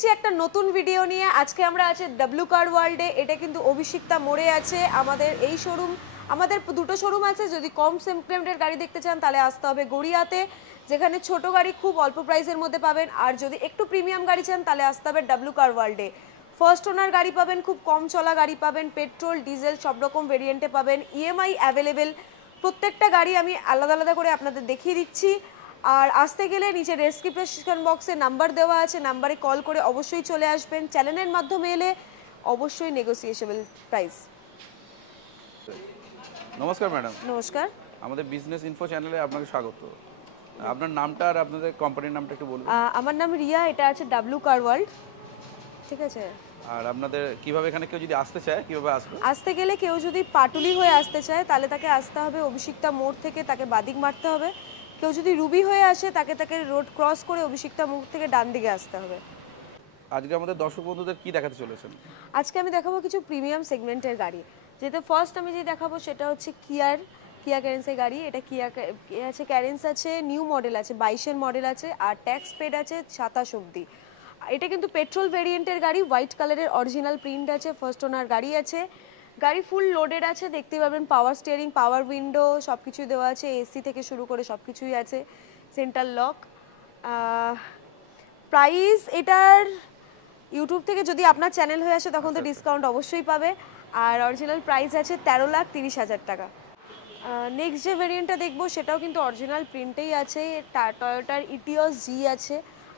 এসেছি একটা নতুন ভিডিও নিয়ে। আজকে আমরা আছি ডব্লিউ কার ওয়ার্ল্ডে। এটা কিন্তু অভিষিক্তা মোড়ে আছে আমাদের এই শোরুম। আমাদের দুটো শোরুম আছে। যদি কম সেগমেন্টের গাড়ি দেখতে চান তাহলে আসতে হবে গড়িয়াতে, যেখানে ছোট গাড়ি খুব অল্প প্রাইসের মধ্যে পাবেন। আর যদি একটু প্রিমিয়াম গাড়ি চান তাহলে আসতে হবে ডব্লিউ কার ওয়ার্ল্ডে। ফার্স্ট ওনার গাড়ি পাবেন, খুব কম চলা গাড়ি পাবেন, পেট্রোল ডিজেল সব রকম ভেরিয়েন্টে পাবেন, ইএমআই অ্যাভেলেবেল। প্রত্যেকটা গাড়ি আমি আলাদা আলাদা করে আপনাদের দেখিয়ে দিচ্ছি। আর আসতে গেলে নিচে ডেসক্রিপশন বক্সে নাম্বার দেওয়া আছে, নাম্বারে কল করে অবশ্যই চলে আসবেন। চ্যানেলের মাধ্যমে এলে অবশ্যই নেগোসিয়েশন প্রাইস। নমস্কার ম্যাডাম। নমস্কার, আমাদের বিজনেস ইনফো চ্যানেলে আপনাকে স্বাগত। আপনার নামটা আর আপনাদের কোম্পানির নামটা একটু বলুন। আমার নাম রিয়া, এটা আছে ডব্লিউ কার ওয়ার্ল্ড, ঠিক আছে। আর আপনাদের কিভাবে এখানে কেউ যদি আসতে চায় কিভাবে আসবে? আসতে গেলে কেউ যদি পাটুলি হয়ে আসতে চায় তাহলে তাকে আসতে হবে অভিষিক্তা মোড় থেকে, তাকে বাদিক মারতে হবে। কেউ যদি রুবি হয়ে আসে তাকে রোড ক্রস করে অভিষিক্তা মোড় থেকে ডান দিকে আসতে হবে। আজকে আমাদের দর্শক বন্ধুদের কি দেখাতে চলেছেন? আজকে আমি দেখাবো কিছু প্রিমিয়াম সেগমেন্টের গাড়ি। যেটা ফার্স্ট আমি যে দেখাবো সেটা হচ্ছে কিয়া ক্যারেন্সের গাড়ি। এটা কিয়া আছে, ক্যারেন্স আছে, নিউ মডেল আছে, 22-এর মডেল আছে, আর ট্যাক্স পেড আছে 27 অবধি। এটা কিন্তু পেট্রোল ভেরিয়েন্টের গাড়ি, হোয়াইট কালারের অরিজিনাল প্রিন্ট আছে, ফার্স্ট ওনার গাড়ি আছে। গাড়ি ফুল লোডেড আছে, দেখতে পাবেন পাওয়ার স্টিয়ারিং, পাওয়ার উইন্ডো সব কিছুই দেওয়া আছে, এসি থেকে শুরু করে সব কিছুই আছে, সেন্টার লক। প্রাইস এটার ইউটিউব থেকে যদি আপনার চ্যানেল হয়ে আসে তখন তো ডিসকাউন্ট অবশ্যই পাবে। আর অরিজিনাল প্রাইস আছে 13,30,000 টাকা। নেক্সট যে ভেরিয়েন্টটা দেখবো সেটাও কিন্তু অরিজিনাল প্রিন্টেই আছে, টয়োটার ইটিওস জি আছে।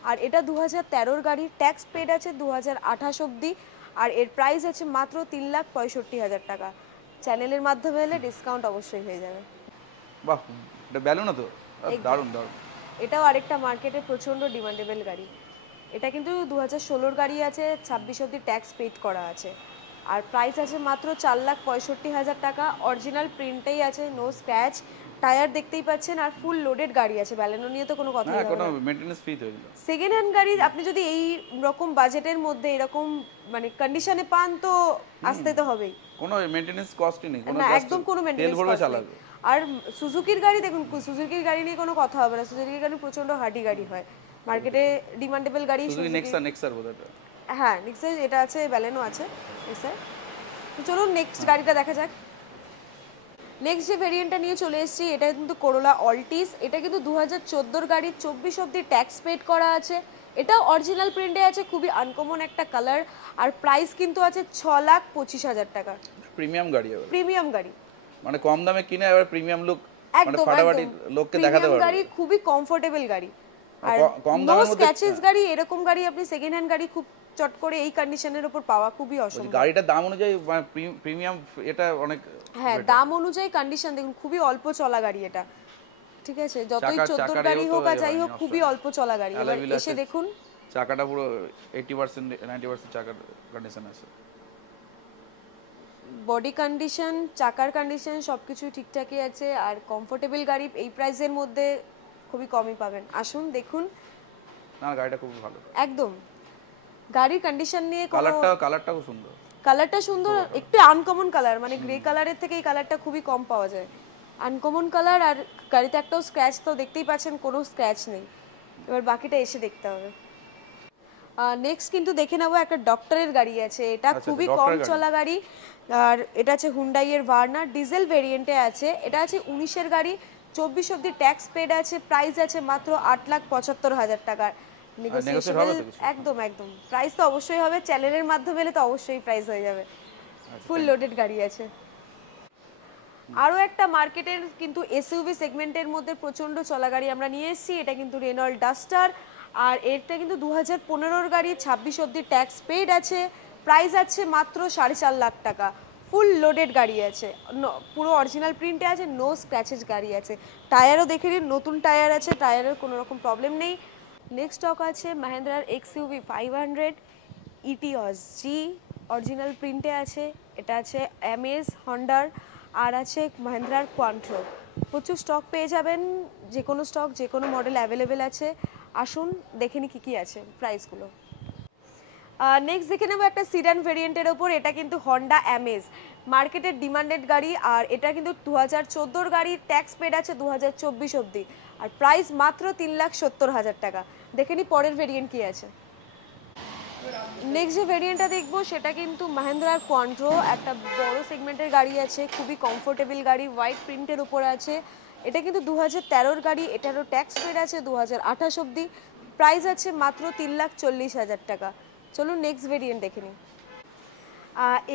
আর এটা 2013-র গাড়ি, ট্যাক্স পেড আছে 2028 অবধি। আর এর প্রাইস আছে মাত্র 3,65,000 টাকা। চ্যানেলের মাধ্যমে এলে ডিসকাউন্ট অবশ্যই হয়ে যাবে। বাহ, এটা ব্যালুনা তো দারুণ দারুণ। এটাও আরেকটা মার্কেটে প্রচণ্ড ডিমান্ডেবল গাড়ি। এটা কিন্তু 2016-র গাড়ি আছে, 26 অবধি ট্যাক্স পেড করা আছে। আর প্রাইস আছে মাত্র 4,65,000 টাকা। অরিজিনাল প্রিন্টেই আছে, নো স্ক্র্যাচ, টায়ার দেখতেই পাচ্ছেন, আর ফুল লোডেড গাড়ি আছে। ব্যালেনো নিয়ে তো কোনো কথাই হবে না, কোনো মেইনটেনেন্স ফ্রি তো এগুলো। সেকেন্ড হ্যান্ড গাড়ি আপনি যদি এই রকম বাজেটের মধ্যে এরকম মানে কন্ডিশনে পান তো আসতে তো হবেই। কোনো মেইনটেনেন্স কস্টই নেই, কোনো একদম কোনো মেইনটেনেন্স কস্ট নেই। আর সুজুকির গাড়ি দেখুন, সুজুকির গাড়ি নিয়ে কোনো কথা হবে না। সুজুকির গাড়ি প্রচন্ড হার্ডি গাড়ি হয়, মার্কেটে ডিমান্ডেবল গাড়ি। সুজুকি নেক্সার বোধহয়। হ্যাঁ, নেক্সার এটা আছে, ব্যালেনো আছে নেক্সার। তো চলুন নেক্সট গাড়িটা দেখা যাক। নেক্সট যে ভেরিয়েন্টটা নিয়ে চলে এসেছি এটা কিন্তু করোলা অল্টিস। এটা কিন্তু 2014-র গাড়ি, 24 অবধি ট্যাক্স পেড করা আছে। এটাও অরিজিনাল প্রিন্টে আছে, খুবই আনকমন একটা কালার। আর প্রাইস কিন্তু আছে 6,25,000 টাকা। প্রিমিয়াম গাড়ি, প্রিমিয়াম গাড়ি মানে কম দামে কিনে এবার প্রিমিয়াম লুক, মানে একদম ফাটাফাটি লোককে দেখাতে পারবে। গাড়ি খুবই কমফোর্টেবল গাড়ি, আর কম নো দামের মধ্যে স্ক্র্যাচেস গাড়ি। এরকম গাড়ি আপনি সেকেন্ড হ্যান্ড গাড়ি খুব চট করে এই কন্ডিশনের উপর পাওয়া খুবই অসম্ভব। গাড়িটার দাম অনুযায়ী প্রিমিয়াম, এটা অনেক, হ্যাঁ দাম অনুযায়ী কন্ডিশন দেখুন, খুবই অল্প চলা গাড়ি এটা, ঠিক আছে। যতই 14 গাড়ি হোক আর যাই হোক, খুবই অল্প চলা গাড়ি। এবার এসে দেখুন চাকাটা পুরো 80% 90% চাকার কন্ডিশন আছে, বডি কন্ডিশন, চাকার কন্ডিশন সবকিছু ঠিকঠাকই আছে। আর কমফোর্টেবল গাড়ি এই প্রাইসের মধ্যে খুবই কমই পাবেন। আসুন দেখুন, না গাড়িটা খুব ভালো একদম গাড়ির কন্ডিশন নিয়ে কালারটা খুব সুন্দর। কালারটা সুন্দর, একটু আনকমন কালার, মানে গ্রে কালারের থেকে এই কালারটা খুবই কম পাওয়া যায়। আনকমন কালার, আর গাড়িতে একটাও স্ক্র্যাচ তো দেখতেই পাচ্ছেন, কোনো স্ক্র্যাচ নেই। এবার বাকিটা এসে দেখতে হবে। নেক্সট কিন্তু দেখে নেবো একটা ডক্টরের গাড়ি আছে। এটা খুবই কম চলা গাড়ি, আর এটা আছে হুন্ডাইয়ের ভার্না, ডিজেল ভেরিয়েন্টে আছে। এটা আছে 19-এর গাড়ি, 24 অবধি ট্যাক্স পেড আছে। প্রাইস আছে মাত্র 8,75,000 টাকা। নেগোসিয়েবল একদম একদম। প্রাইস তো অবশ্যই হবে, চ্যানেলের মাধ্যমে এলে তো অবশ্যই প্রাইস হয়ে যাবে। ফুল লোডেড গাড়ি আছে। আরও একটা মার্কেটের কিন্তু এসইউভি সেগমেন্টের মধ্যে প্রচণ্ড চলা গাড়ি আমরা নিয়ে এসেছি। এটা কিন্তু রেনল্ট ডাস্টার, আর এটা কিন্তু 2015-র গাড়ি, 26 অবধি ট্যাক্স পেড আছে। প্রাইস আছে মাত্র 4.5 লাখ টাকা। ফুল লোডেড গাড়ি আছে, পুরো অরিজিনাল প্রিন্টে আছে, নো স্ক্র্যাচেস গাড়ি আছে। টায়ারও দেখে নিন, নতুন টায়ার আছে, টায়ারের কোনো রকম প্রবলেম নেই। নেক্সট স্টক আছে মাহিন্দ্রার XUV 500 ইটিওস জি, অরিজিনাল প্রিন্টে আছে। এটা আছে এমএস হন্ডার, আর আছে মাহিন্দ্রার কোয়ান্ট্রো। প্রচুর স্টক পেয়ে যাবেন, যে কোনো স্টক যে কোনো মডেল অ্যাভেলেবেল আছে। আসুন দেখে নি কী আছে প্রাইসগুলো। নেক্সট দেখে নেবো একটা সিডান ভেরিয়েন্টের ওপর। এটা কিন্তু হন্ডা অ্যামেজ, মার্কেটের ডিমান্ডেড গাড়ি। আর এটা কিন্তু 2014-র গাড়ি, ট্যাক্স পেড আছে 2024 অবধি। আর প্রাইস মাত্র 3,70,000 টাকা। দেখে নি পরের ভেরিয়েন্ট কী আছে। নেক্সট যে ভেরিয়েন্টটা দেখবো সেটা কিন্তু মাহিন্দ্রার কোয়ান্ট্রো, একটা বড় সেগমেন্টের গাড়ি আছে, খুবই কমফোর্টেবল গাড়ি, হোয়াইট প্রিন্টের উপর আছে। এটা কিন্তু 2013-র গাড়ি, এটারও ট্যাক্স পেড আছে 2028 অবধি। প্রাইস আছে মাত্র 3,40,000 টাকা। চলুন নেক্সট ভেরিয়েন্ট দেখে নিই।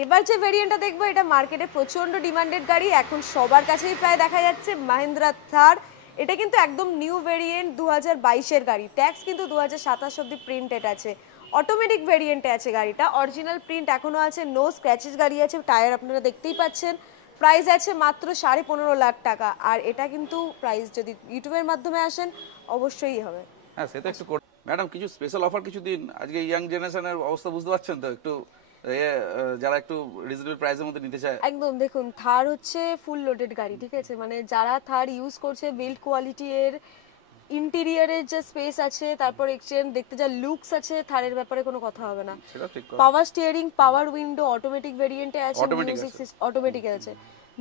এবার যে ভেরিয়েন্টটা দেখবো এটা মার্কেটে প্রচণ্ড ডিমান্ডেড গাড়ি, এখন সবার কাছেই প্রায় দেখা যাচ্ছে, মাহিন্দ্রা থার। এটা কিন্তু একদম নিউ ভেরিয়েন্ট, 2022-এর গাড়ি, ট্যাক্স কিন্তু 2027 অবধি প্রিন্টেড আছে, অটোমেটিক ভেরিয়েন্টে আছে গাড়িটা, অরিজিনাল প্রিন্ট এখনও আছে, নো স্ক্র্যাচেস গাড়ি আছে, টায়ার আপনারা দেখতেই পাচ্ছেন। প্রাইস আছে মাত্র 15.5 লাখ টাকা। আর এটা কিন্তু প্রাইস যদি ইউটিউবের মাধ্যমে আসেন অবশ্যই হবে। হ্যাঁ সে তো একটু ম্যাডাম কিছু স্পেশাল অফার কিছু দিন, আজকে ইয়াং জেনারেশনের অবস্থা বুঝতে পারছেন তো, একটু যারা একটু রিজনেবল প্রাইসের মধ্যে নিতে চায়। একদম দেখুন, থার হচ্ছে ফুল লোডেড গাড়ি, ঠিক আছে, মানে যারা থার ইউজ করছে, বিল্ড কোয়ালিটি এর, ইন্টেরিয়রের যে স্পেস আছে, তারপর এক্সচেঞ্জ দেখতে যা লুকস আছে, থারের ব্যাপারে কোনো কথা হবে না। Power steering, power window, automatic ভেরিয়েন্টে আছে, মিউজিক অটোমেটিক আছে,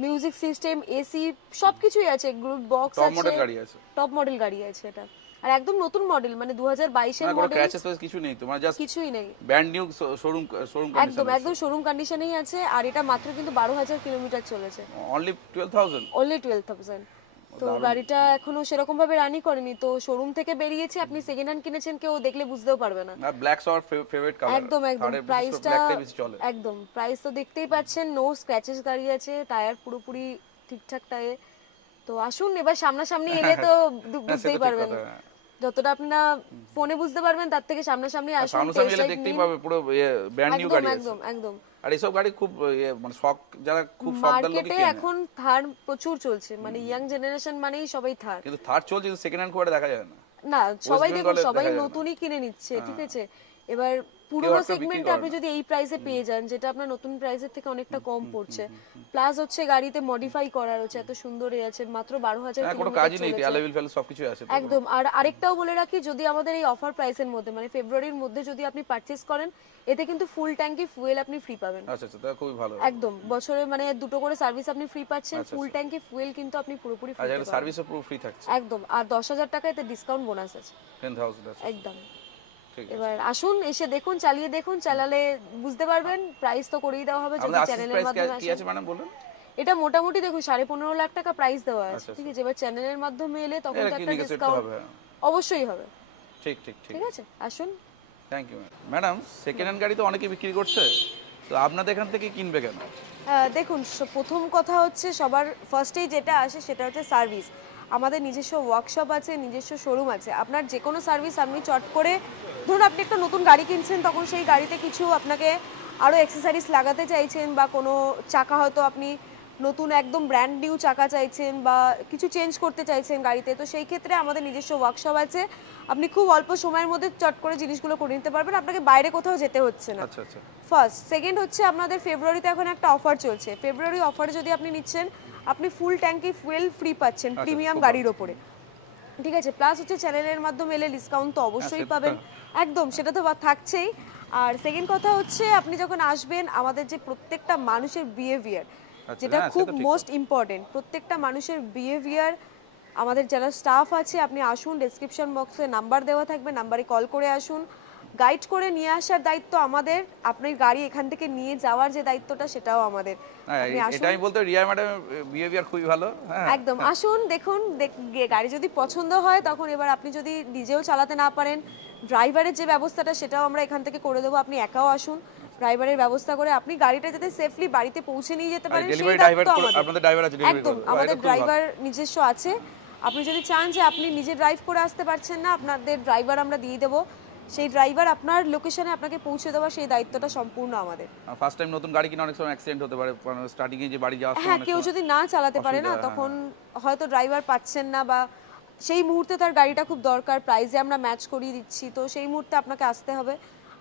মিউজিক সিস্টেম, এসি সবকিছুই আছে, গ্রুপ বক্স আছে, টপ মডেল গাড়ি আছে এটা। আর একদম নতুন মডেল, মানে 2022-এর মডেল, ক্র্যাচেস কিছু নেই তোমার, জাস্ট কিছুই নেই, ব্র্যান্ড নিউ শোরুম কন্ডিশন, একদম শোরুম কন্ডিশনেই আছে। আর এটা মাত্র কিন্তু 12,000 কিলোমিটার চলেছে, অনলি 12,000। তো গাড়িটা এখনো সেরকম ভাবে রানি করেনি, তো শোরুম থেকে বেরিয়েছে, আপনি সেকেন্ড হ্যান্ড কিনেছেন, কেউ দেখলে বুঝতেও পারবে না। আর ব্ল্যাক সর ফেভারিট কালার, একদম প্রাইসটা একদম, প্রাইস তো দেখতেই পাচ্ছেন, নো স্ক্র্যাচেস গাড়ি আছে, টায়ার পুরোপুরি ঠিকঠাক টায়ার। তো আসুন, এবার সামনাসামনি এলে তো বুঝতেই পারবেন, যতটা আপনারা ফোনে বুঝতে পারবেন তার থেকে সামনাসামনি আসুন, সামনাসামনি এলে দেখতেই পাবে পুরো ব্র্যান্ড নিউ গাড়ি আছে। একদম। আর এইসব গাড়ি খুব মানে শক, যারা খুব শকদার লোক মার্কেটে এখন থার প্রচুর চলছে, মানে ইয়াং জেনারেশন মানেই সবাই থার, কিন্তু থার চলছে কিন্তু সেকেন্ড হ্যান্ড খুব একটা দেখা যায় না। না, সবাই দেখুন, সবাই নতুনই কিনে নিচ্ছে, ঠিক আছে। এবার পুরোনো সেগমেন্টে আপনি যদি এই প্রাইসে পেয়ে যান, যেটা আপনার নতুন প্রাইসের থেকে অনেকটা কম পড়ছে, প্লাস হচ্ছে গাড়িতে মডিফাই করার হচ্ছে, এত সুন্দর আছে, মাত্র 12,000 কোনো কাজই নেই, অ্যালাইভেল ফেল সবকিছু আছে একদম। আর আরেকটাও বলে রাখি, যদি আমাদের এই অফার প্রাইসের মধ্যে, মানে ফেব্রুয়ারির মধ্যে যদি আপনি পারচেজ করেন, এতে কিন্তু ফুল ট্যাঙ্কি ফুয়েল আপনি ফ্রি পাবেন। আচ্ছা আচ্ছা, তাহলে খুবই ভালো। একদম, বছরে মানে দুটো করে সার্ভিস আপনি ফ্রি পাচ্ছেন, ফুল ট্যাঙ্কি ফুয়েল কিন্তু আপনি পুরোপুরি ফ্রি পাবেন। আচ্ছা, সার্ভিসও পুরো ফ্রি থাকছে একদম। আর 10,000 টাকা এতে ডিসকাউন্ট বোনাস আছে, 10,000 আছে একদম। এবার আসুন, এসে দেখুন, চালিয়ে দেখুন, চালালে বুঝতে পারবেন, প্রাইস তো করেই দেওয়া হবে যদি চ্যানেলের মাধ্যমে আসে। কি আছে ম্যাডাম বলুন? এটা মোটামুটি দেখুন 15.5 লাখ টাকা প্রাইস দেওয়া আছে, ঠিক আছে। এবার চ্যানেলের মাধ্যমে এলে তখন তো একটা ডিসকাউন্ট অবশ্যই হবে। ঠিক ঠিক ঠিক আছে, আসুন। Thank you madam. Second hand গাড়ি তো অনেকেই বিক্রি করছে, তো আপনাদের এখান থেকে কিনবে কেন? দেখুন, প্রথম কথা হচ্ছে সবার ফার্স্টেই যেটা আসে সেটা হচ্ছে সার্ভিস। আমাদের নিজস্ব ওয়ার্কশপ আছে, নিজস্ব শোরুম আছে। আপনার যে কোনো সার্ভিস আপনি চট করে, ধরুন আপনি একটা নতুন গাড়ি কিনছেন, তখন সেই গাড়িতে কিছু আপনাকে আরও অ্যাক্সেসরিজ লাগাতে চাইছেন, বা কোনো চাকা হয়তো আপনি নতুন একদম ব্র্যান্ড নিউ চাকা চাইছেন, বা কিছু চেঞ্জ করতে চাইছেন গাড়িতে, তো সেই ক্ষেত্রে আমাদের নিজস্ব ওয়ার্কশপ আছে। আপনি খুব অল্প সময়ের মধ্যে চট করে জিনিসগুলো করে নিতে পারবেন, আপনাকে বাইরে কোথাও যেতে হচ্ছে না। আচ্ছা আচ্ছা। ফার্স্ট। সেকেন্ড হচ্ছে আপনাদের ফেব্রুয়ারিতে এখন একটা অফার চলছে, ফেব্রুয়ারি অফারে যদি আপনি নিচ্ছেন, আপনি ফুল ট্যাঙ্কি ফুয়েল ফ্রি পাচ্ছেন প্রিমিয়াম গাড়ির ওপরে, ঠিক আছে। প্লাস হচ্ছে চ্যানেলের মাধ্যমে এলে ডিসকাউন্ট তো অবশ্যই পাবেন, একদম, সেটা তো থাকছেই। আর সেকেন্ড কথা হচ্ছে, আপনি যখন আসবেন, আমাদের যে প্রত্যেকটা মানুষের বিহেভিয়ার, যেটা খুব মোস্ট ইম্পর্টেন্ট, প্রত্যেকটা মানুষের বিহেভিয়ার, আমাদের যারা স্টাফ আছে, আপনি আসুন, ডেসক্রিপশন বক্সে নাম্বার দেওয়া থাকবে, নাম্বারে কল করে আসুন, গাইড করে নিয়ে আসার দায়িত্ব আমাদের, আপনার গাড়ি এখান থেকে নিয়ে যাওয়ার যে দায়িত্বটা সেটাও আমাদের। এটাই বলতে রিয়া ম্যাডাম বিহেভিয়ার খুবই ভালো, একদম। আসুন, দেখুন, গাড়ি যদি পছন্দ হয়, তখন এবার আপনি যদি নিজেও চালাতে না পারেন, ড্রাইভারের যে ব্যবস্থাটা সেটাও আমরা এখান থেকে করে দেবো। আপনি একাও আসুন, ড্রাইভারের ব্যবস্থা করে আপনি গাড়িটা যাতে সেফলি বাড়িতে পৌঁছে নিয়ে যেতে পারেন, সেই দায়িত্ব আমাদের। একদম, আমাদের ড্রাইভার নিজস্ব আছে। আপনি যদি চান যে আপনি নিজে ড্রাইভ করে আসতে পারছেন না, আপনাদের ড্রাইভার আমরা দিয়ে দেবো, সেই ড্রাইভার আপনার লোকেশনে আপনাকে পৌঁছে দেওয়া, সেই দায়িত্বটা সম্পূর্ণ আমাদের। ফার্স্ট টাইম নতুন গাড়ি কিনে অনেক সময় অ্যাক্সিডেন্ট হতে পারে, স্টার্টিং এ যে বাড়ি যাওয়ার সময়, হ্যাঁ, কেউ যদি না চালাতে পারে না, তখন হয়তো ড্রাইভার পাচ্ছেন না, বা সেই মুহূর্তে তার গাড়িটা খুব দরকার, প্রাইসে আমরা ম্যাচ করিয়ে দিচ্ছি, তো সেই মুহূর্তে আপনাকে আসতে হবে।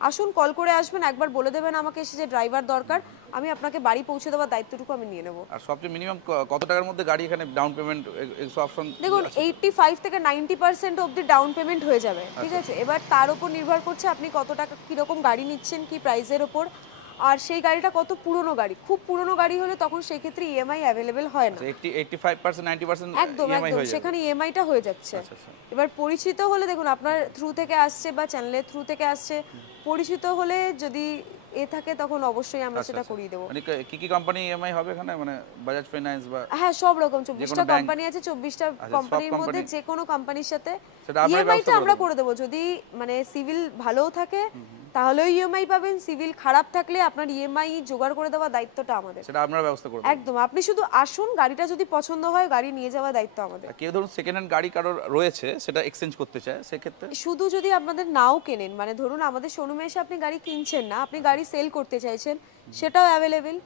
আসুন, কল করে আসবেন, একবার বলে দেবেন আমাকে এসে যে ড্রাইভার দরকার, আমি আপনাকে বাড়ি পৌঁছে দেওয়ার দায়িত্বটুকু আমি নিয়ে নেব। আর সবচেয়ে মিনিমাম কত টাকার মধ্যে গাড়ি এখানে ডাউন পেমেন্ট এক্সট্রা অপশন? দেখুন, 85 থেকে 90% অবধি ডাউন পেমেন্ট হয়ে যাবে, ঠিক আছে। এবার তার উপর নির্ভর করছে আপনি কত টাকা, কীরকম গাড়ি নিচ্ছেন, কি প্রাইসের ওপর। আর সেই গাড়িটা কত পুরনো গাড়ি, খুব পুরনো গাড়ি হলে তখন সেই ক্ষেত্রে ইএমআই অ্যাভেলেবেল হয় না। 85% 90% একদম ইএমআই একদম হয়ে যাবে। সেখানে ইএমআইটা হয়ে যাচ্ছে। আচ্ছা আচ্ছা। এবার পরিচিত হলে দেখুন আপনার থ্রু থেকে আসছে বা চ্যানেলের থ্রু থেকে আসছে, পরিচিত হলে যদি থাকে তখন অবশ্যই আমরা আচ্ছা সেটা আচ্ছা। করিয়ে দেবো। মানে কি কি কোম্পানি ইএমআই হবে এখানে, মানে বাজাজ ফাইন্যান্স বা? হ্যাঁ সব রকম, যে 24টা কোনো ব্যাংক? কোম্পানি আছে, 24টা আচ্ছা, সব কোম্পানির মধ্যে কোম্পানি যে কোনো কোম্পানির সাথে সেটা আপনারাই ব্যবস্থা ইএমআইটা করে আমরা দেবেন? করে দেবো। যদি মানে সিভিল ভালোও থাকে তাহলেও ইএমআই পাবেন, সিভিল খারাপ থাকলে আপনার ইএমআই জোগাড় করে দেওয়ার দায়িত্বটা আমাদের। সেটা আপনারা ব্যবস্থা করে দেবেন? একদম, আপনি শুধু আসুন, গাড়িটা যদি পছন্দ হয় গাড়ি নিয়ে যাওয়ার দায়িত্ব আমাদের। কেউ ধরুন সেকেন্ড হ্যান্ড গাড়ি কারোর রয়েছে, সেটা এক্সচেঞ্জ করতে চায়, সেক্ষেত্রে? শুধু যদি আপনাদের নাও কেনেন, মানে ধরুন আমাদের শোরুমে এসে আপনি গাড়ি কিনছেন না, আপনি গাড়ি সেল করতে চাইছেন, সেটাও অ্যাভেলেবেল।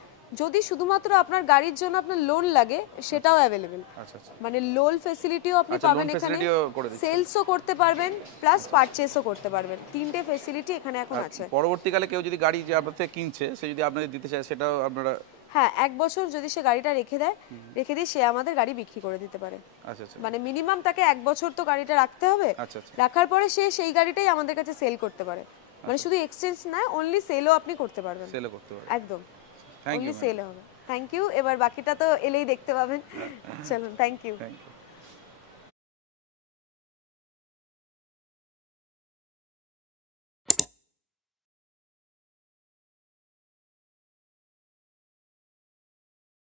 যদি শুধুমাত্র আপনার গাড়ির জন্য আপনার লোন লাগে, সেটাও অ্যাভেলেবেল। আচ্ছা আচ্ছা। মানে লোন ফেসিলিটিও আপনি আচ্ছা, পাবেন লোন এখানে, ফ্যাসিলিটিও করে দিচ্ছেন? সেলসও করতে পারবেন প্লাস পারচেসও করতে পারবেন, তিনটে ফেসিলিটি এখানে এখন আছে। পরবর্তীকালে কেউ যদি গাড়ি যে আপনার থেকে কিনছে, সে যদি আপনাদের দিতে চায়, সেটাও আপনারা? হ্যাঁ, 1 বছর যদি সে গাড়িটা রেখে দিয়ে সে আমাদের গাড়ি বিক্রি করে দিতে পারে। আচ্ছা আচ্ছা। মানে মিনিমাম তাকে 1 বছর তো গাড়িটা রাখতে হবে, আচ্ছা আচ্ছা। রাখার পরে সে সেই গাড়িটাই আমাদের কাছে সেল করতে পারে। মানে শুধু এক্সচেঞ্জ না, অনলি সেলও আপনি করতে পারবেন। সেলও করতে পারবেন? একদম, থ্যাংক অনলি ইউ। সেল হবে। Thank you. এবার বাকিটা তো এলেই দেখতে পাবেন। চলুন, থ্যাংক ইউ। Thank you.